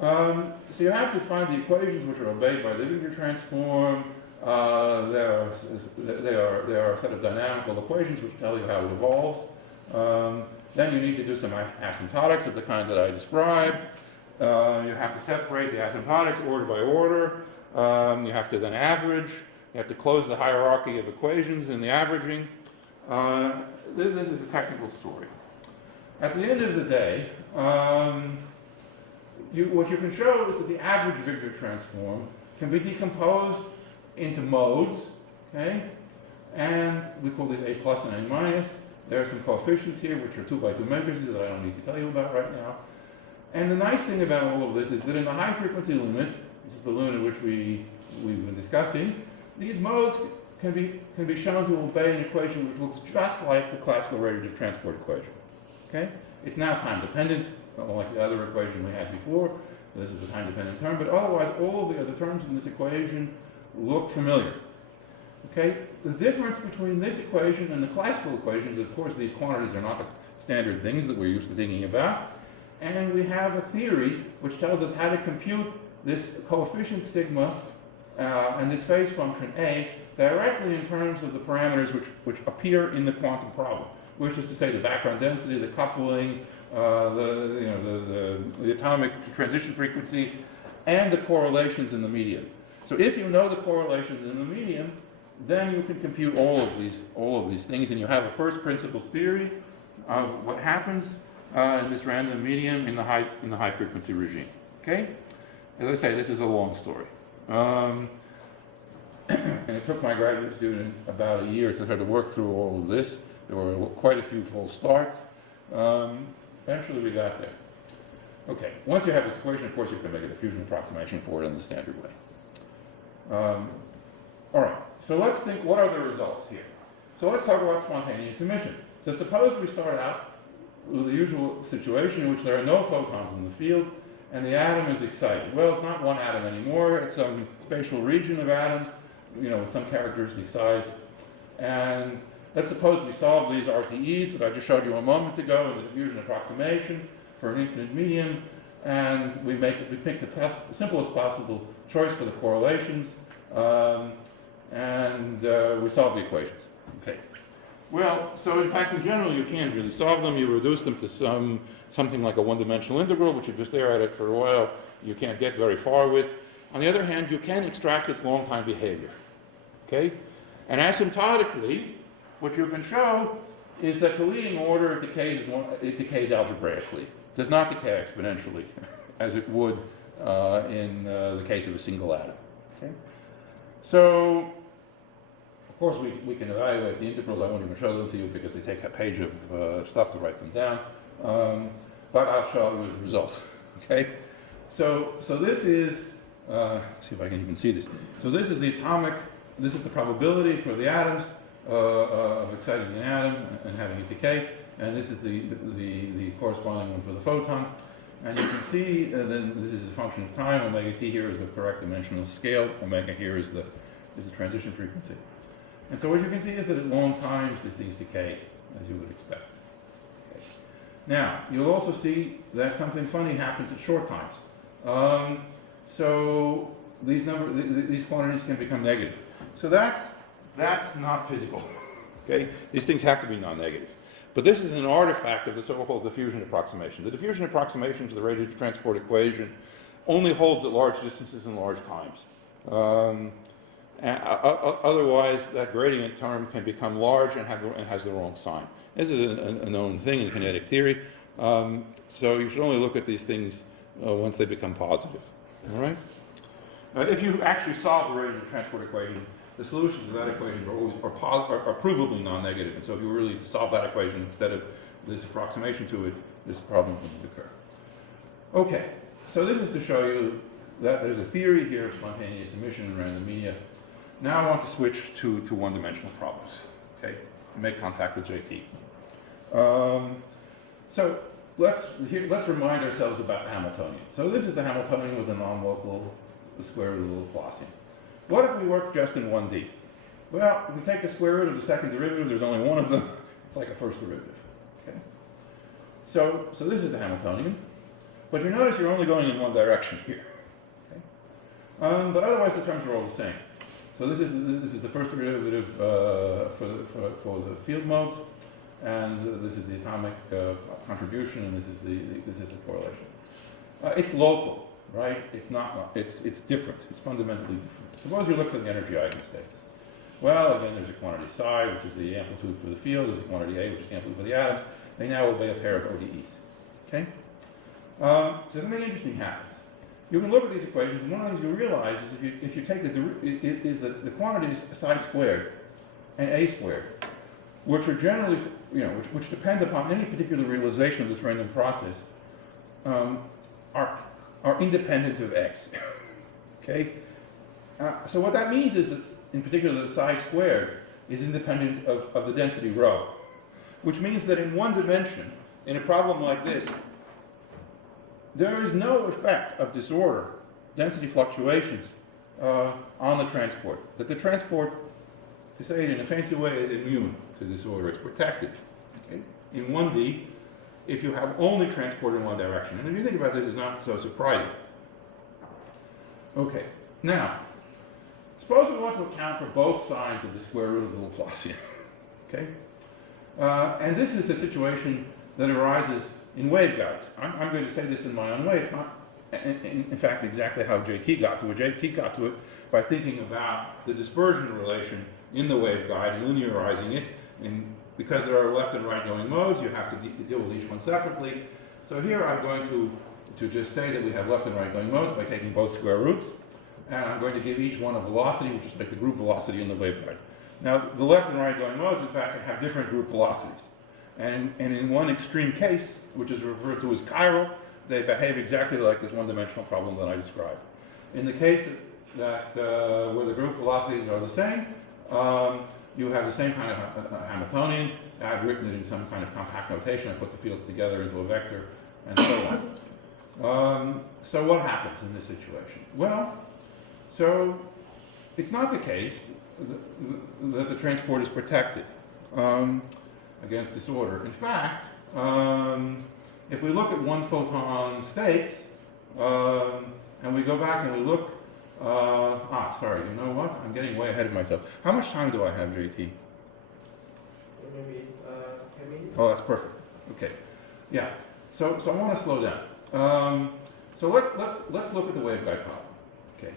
So you have to find the equations which are obeyed by the Wigner transform. There are a set of dynamical equations which tell you how it evolves. Then you need to do some asymptotics of the kind that I described. You have to separate the asymptotics order by order. You have to then average. You have to close the hierarchy of equations in the averaging. this is a technical story. At the end of the day, what you can show is that the average Fourier transform can be decomposed into modes, okay? And we call these A plus and A minus. There are some coefficients here, which are 2 by 2 matrices that I don't need to tell you about right now. And the nice thing about all of this is that in the high frequency limit, this is the limit in which we've been discussing, these modes can be shown to obey an equation which looks just like the classical radiative transport equation. Okay? It's now time dependent, unlike the other equation we had before. This is the time dependent term, but otherwise all of the other terms in this equation look familiar. Okay? The difference between this equation and the classical equations, of course, these quantities are not the standard things that we're used to thinking about. And we have a theory which tells us how to compute this coefficient sigma and this phase function A directly in terms of the parameters which appear in the quantum problem, which is to say the background density, the coupling, the atomic transition frequency, and the correlations in the medium. So if you know the correlations in the medium, then you can compute all of these things, and you have a first principles theory of what happens in this random medium in the high frequency regime. Okay? As I say, this is a long story. And it took my graduate student about a year to try to work through all of this. There were quite a few false starts. Eventually we got there. Okay, once you have this equation, of course, you can make a diffusion approximation for it in the standard way. All right, so let's think, what are the results here? So let's talk about spontaneous emission. So suppose we start out with the usual situation in which there are no photons in the field, and the atom is excited. Well, it's not one atom anymore, it's some spatial region of atoms, with some characteristic size. And let's suppose we solve these RTEs that I just showed you a moment ago in the diffusion approximation for an infinite medium, and we pick the simplest possible choice for the correlations, and we solve the equations. Okay. Well, so in fact, in general, you can't really solve them. You reduce them to something like a one-dimensional integral, which you just stare at it for a while, you can't get very far with. On the other hand, you can extract its long-time behavior. Okay? And asymptotically, what you can show is that the leading order decays algebraically. It does not decay exponentially, as it would in the case of a single atom. Okay? So, of course, we can evaluate the integrals. I won't even show them to you because they take a page of stuff to write them down. But I'll show you the result. Okay? So this is, see if I can even see this. So this is the probability for the atoms of exciting an atom and having it decay. And this is the corresponding one for the photon. And you can see then this is a function of time. Omega t here is the correct dimensional scale. Omega here is the transition frequency. And so what you can see is that at long times these things decay, as you would expect. Okay. Now, you'll also see that something funny happens at short times. So these quantities can become negative. So that's not physical. Okay? These things have to be non-negative. But this is an artifact of the so-called diffusion approximation. The diffusion approximation to the radiative transport equation only holds at large distances and large times. Otherwise, that gradient term can become large and has the wrong sign. This is a known thing in kinetic theory. So you should only look at these things once they become positive. All right? If you actually solve the radiative transport equation, the solutions to that equation are provably non-negative. And so if you were really to solve that equation instead of this approximation to it, this problem wouldn't occur. Okay, so this is to show you that there's a theory here of spontaneous emission in random media. Now I want to switch to one-dimensional problems. Okay, make contact with JT. So let's remind ourselves about the Hamiltonian. So this is the Hamiltonian with a non-local square root of the Laplacian. What if we work just in 1D? Well, if we take the square root of the second derivative, there's only one of them. It's like a first derivative. Okay? So this is the Hamiltonian. But you notice you're only going in one direction here. Okay? But otherwise the terms are all the same. So this is the first derivative for the field modes, and this is the atomic contribution, and this is the correlation. It's local. Right? It's not. It's different. It's fundamentally different. Suppose you look at the energy eigenstates. Well, again, there's a quantity psi, which is the amplitude for the field. There's a quantity A, which is the amplitude for the atoms. They now obey a pair of ODEs. Okay? So something interesting happens. You can look at these equations, and one of the things you realize is if you take the quantities psi squared and A squared, which are generally, which depend upon any particular realization of this random process, are independent of X. Okay? So what that means is that, in particular, that psi squared is independent of the density rho, which means that in one dimension, in a problem like this, there is no effect of disorder, density fluctuations, on the transport. That the transport, to say it in a fancy way, is immune to disorder. It's protected. Okay? In 1D, if you have only transport in one direction. And if you think about this, it's not so surprising. Okay, now, suppose we want to account for both sides of the square root of the Laplacian. Okay? And this is the situation that arises in waveguides. I'm going to say this in my own way. It's not, in fact, exactly how JT got to it. JT got to it by thinking about the dispersion relation in the waveguide and linearizing it. And because there are left and right going modes, you have to deal with each one separately. So here I'm going to just say that we have left and right going modes by taking both square roots. And I'm going to give each one a velocity, which is like the group velocity in the waveguide. Now, the left and right going modes, in fact, have different group velocities. And in one extreme case, which is referred to as chiral, they behave exactly like this one-dimensional problem that I described. In the case where the group velocities are the same, you have the same kind of Hamiltonian. I've written it in some kind of compact notation. I put the fields together into a vector, and so on. So what happens in this situation? Well, so it's not the case that the transport is protected against disorder. In fact, if we look at one photon states, and we go back and we look, sorry, you know what? I'm getting way ahead of myself. How much time do I have, JT? Maybe 10 minutes. Oh, that's perfect. Okay. Yeah. So I want to slow down. So let's look at the waveguide problem. Okay.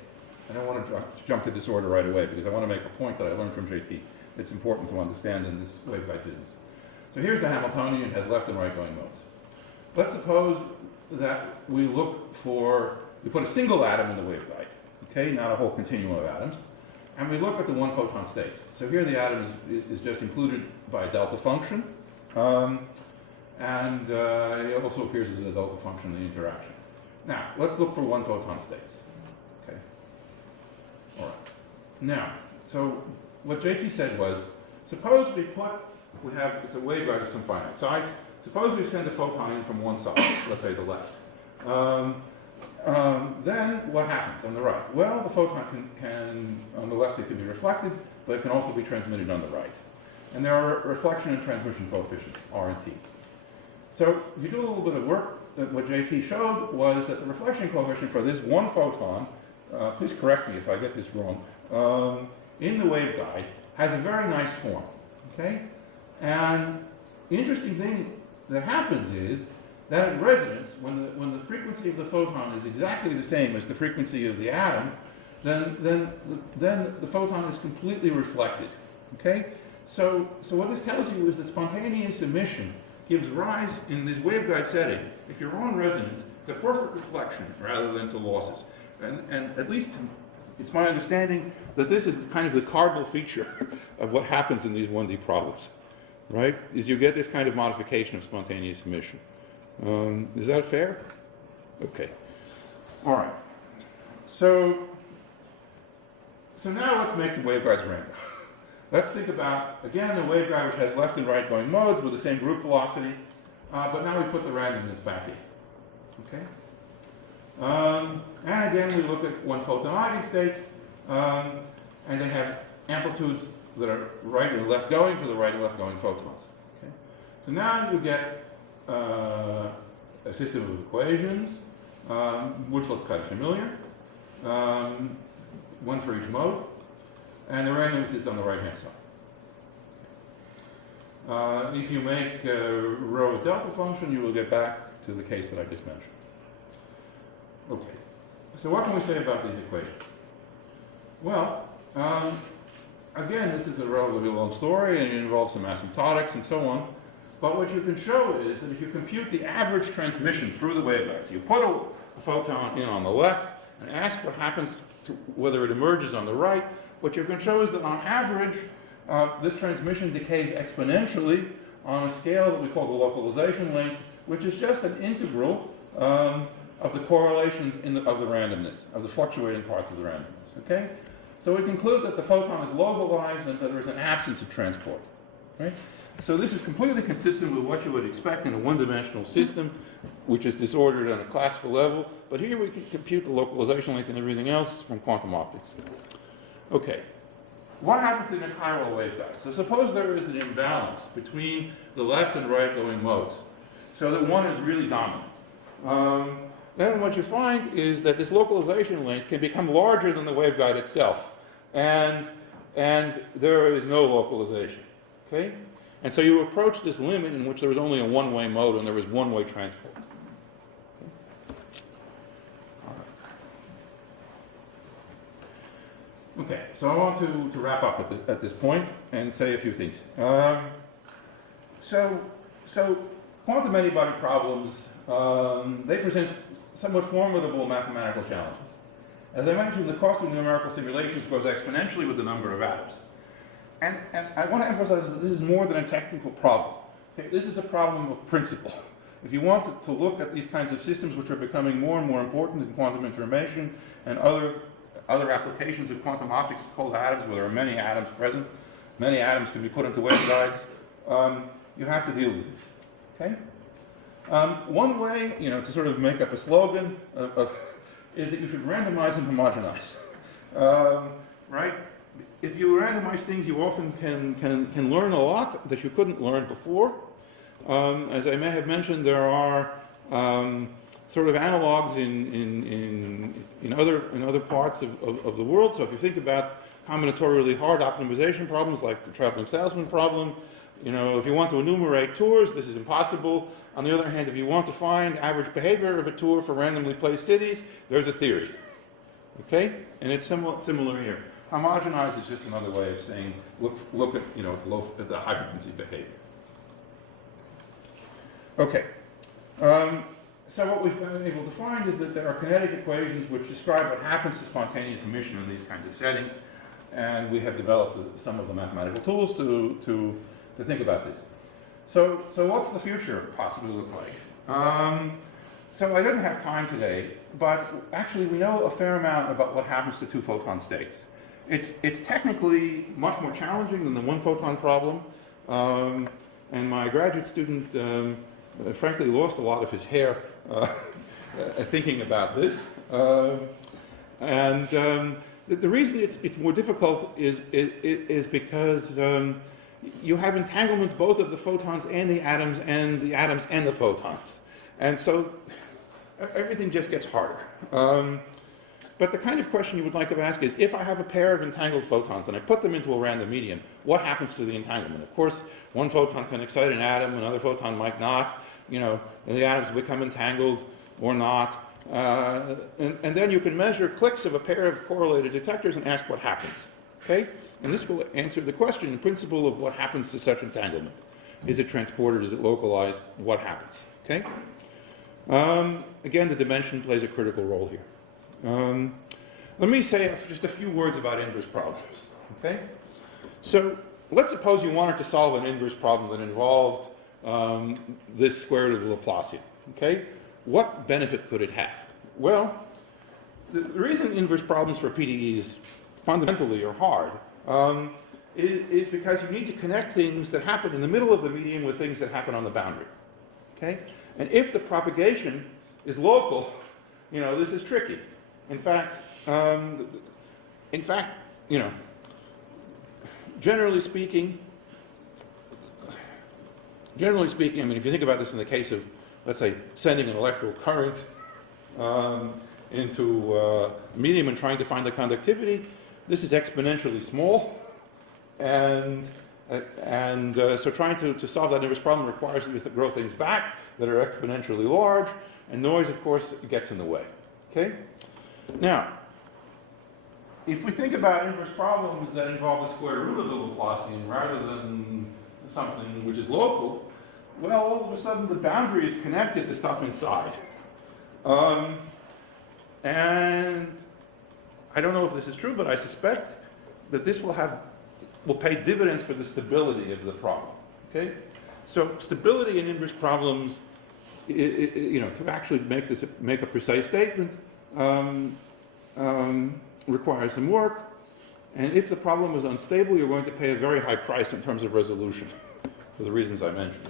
I don't want to jump to disorder right away because I want to make a point that I learned from JT. It's important to understand in this waveguide business. So here's the Hamiltonian. It has left and right going modes. Let's suppose that we put a single atom in the waveguide, okay, not a whole continuum of atoms, and we look at the one photon states. So here the atom is just included by a delta function, and it also appears as a delta function in the interaction. Now, let's look for one photon states. Okay. All right. Now, so what JT said was, suppose it's a waveguide of some finite size. Suppose we send a photon in from one side, let's say the left. Then what happens on the right? Well, the photon can on the left it can be reflected, but it can also be transmitted on the right. And there are reflection and transmission coefficients, R and T. So if you do a little bit of work, what JT showed was that the reflection coefficient for this one photon, please correct me if I get this wrong, in the waveguide has a very nice form. Okay? And the interesting thing that happens is that at resonance, when the frequency of the photon is exactly the same as the frequency of the atom, then the photon is completely reflected. Okay? So what this tells you is that spontaneous emission gives rise in this waveguide setting, if you're on resonance, to perfect reflection rather than to losses. And at least it's my understanding that this is kind of the cardinal feature of what happens in these 1D problems, right? Is you get this kind of modification of spontaneous emission. Is that fair? Okay. All right. So now let's make the waveguides random. Let's think about, again, a waveguide which has left and right going modes with the same group velocity, but now we put the randomness back in. Okay? And again, we look at one photon eigenstates, and they have amplitudes that are right and left going for the right and left going photons. Okay? So now you get a system of equations, which look kind of familiar, one for each mode, and the randomness is on the right-hand side. If you make rho a delta function, you will get back to the case that I just mentioned. Okay, so what can we say about these equations? Well, again, this is a relatively long story, and it involves some asymptotics and so on. But what you can show is that if you compute the average transmission through the waveguides, you put a photon in on the left and ask what happens to whether it emerges on the right, what you can show is that on average, this transmission decays exponentially on a scale that we call the localization length, which is just an integral of the correlations of the randomness, of the fluctuating parts of the randomness, okay? So we conclude that the photon is localized and that there is an absence of transport, right? So this is completely consistent with what you would expect in a one-dimensional system, which is disordered on a classical level, but here we can compute the localization length and everything else from quantum optics. Okay, what happens in a chiral waveguide? So suppose there is an imbalance between the left and right going modes, so that one is really dominant. Then what you find is that this localization length can become larger than the waveguide itself, and there is no localization, okay? And so you approach this limit in which there was only a one-way mode and there was one-way transport. Okay, so I want to wrap up at this point and say a few things. So quantum many-body problems, they present somewhat formidable mathematical challenges. As I mentioned, the cost of numerical simulations grows exponentially with the number of atoms. And I want to emphasize that this is more than a technical problem. Okay? This is a problem of principle. If you want to look at these kinds of systems which are becoming more and more important in quantum information and other applications of quantum optics called atoms, where there are many atoms present, many atoms can be put into waveguides, you have to deal with this. Okay? One way, to sort of make up a slogan, is that you should randomize and homogenize. Right? If you randomize things, you often can learn a lot that you couldn't learn before. As I may have mentioned, there are sort of analogs in other parts of the world. So if you think about combinatorially hard optimization problems like the traveling salesman problem, if you want to enumerate tours, this is impossible. On the other hand, if you want to find average behavior of a tour for randomly placed cities, there's a theory. Okay? And it's somewhat similar here. Homogenize is just another way of saying, look at, at the high frequency behavior. Okay. So what we've been able to find is that there are kinetic equations which describe what happens to spontaneous emission in these kinds of settings, and we have developed some of the mathematical tools to think about this. So what's the future possibly look like? So I didn't have time today, but actually we know a fair amount about what happens to two photon states. It's technically much more challenging than the one photon problem, and my graduate student frankly lost a lot of his hair thinking about this. The reason it's more difficult is because you have entanglement both of the photons and the atoms and the photons. And so everything just gets harder. But the kind of question you would like to ask is, if I have a pair of entangled photons and I put them into a random medium, what happens to the entanglement? Of course, one photon can excite an atom, another photon might not. And the atoms become entangled or not. And then you can measure clicks of a pair of correlated detectors and ask what happens. Okay? And this will answer the question, in principle, of what happens to such entanglement. Is it transported? Is it localized? What happens? Okay? Again, the dimension plays a critical role here. Let me say just a few words about inverse problems. Okay? So let's suppose you wanted to solve an inverse problem that involved this square root of the Laplacian. Okay? What benefit could it have? Well, the reason inverse problems for PDEs fundamentally are hard is because you need to connect things that happen in the middle of the medium with things that happen on the boundary. Okay? And if the propagation is local, this is tricky. In fact, generally speaking, I mean, if you think about this in the case of, let's say, sending an electrical current into a medium and trying to find the conductivity, this is exponentially small, and so trying to solve that inverse problem requires you to grow things back that are exponentially large, and noise, of course, gets in the way. Okay? Now, if we think about inverse problems that involve the square root of the Laplacian rather than something which is local, well, all of a sudden the boundary is connected to stuff inside. And I don't know if this is true, but I suspect that this will pay dividends for the stability of the problem. Okay? So stability in inverse problems, to actually make a precise statement, requires some work. And if the problem is unstable, you're going to pay a very high price in terms of resolution, for the reasons I mentioned.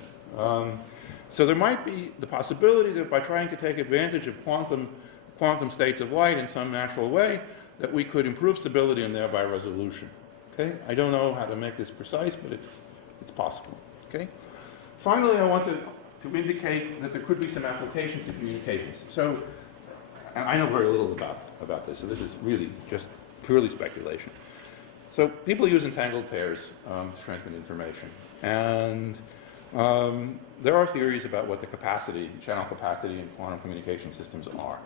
So there might be the possibility that by trying to take advantage of quantum states of light in some natural way, that we could improve stability and thereby resolution. Okay? I don't know how to make this precise, but it's possible. Okay? Finally, I want to indicate that there could be some applications to communications. So, and I know very little about this, so this is really just purely speculation. So people use entangled pairs to transmit information. And there are theories about what the channel capacity in quantum communication systems are.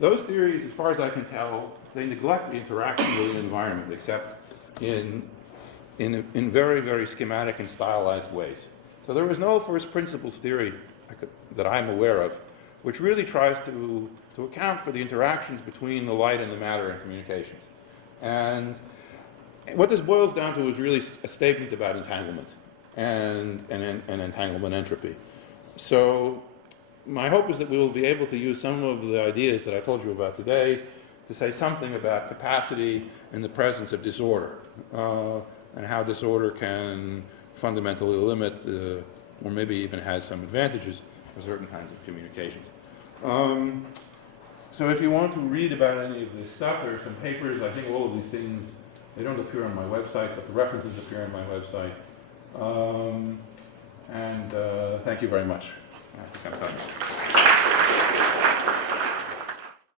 Those theories, as far as I can tell, they neglect the interaction with the environment, except in very, very schematic and stylized ways. So there is no first principles theory that I'm aware of, which really tries to account for the interactions between the light and the matter in communications. And what this boils down to is really a statement about entanglement and entanglement entropy. So my hope is that we will be able to use some of the ideas that I told you about today to say something about capacity in the presence of disorder, and how disorder can fundamentally limit, or maybe even has some advantages for certain kinds of communications. So if you want to read about any of this stuff, there are some papers. I think all of these things, they don't appear on my website, but the references appear on my website. Thank you very much. I think I'm done.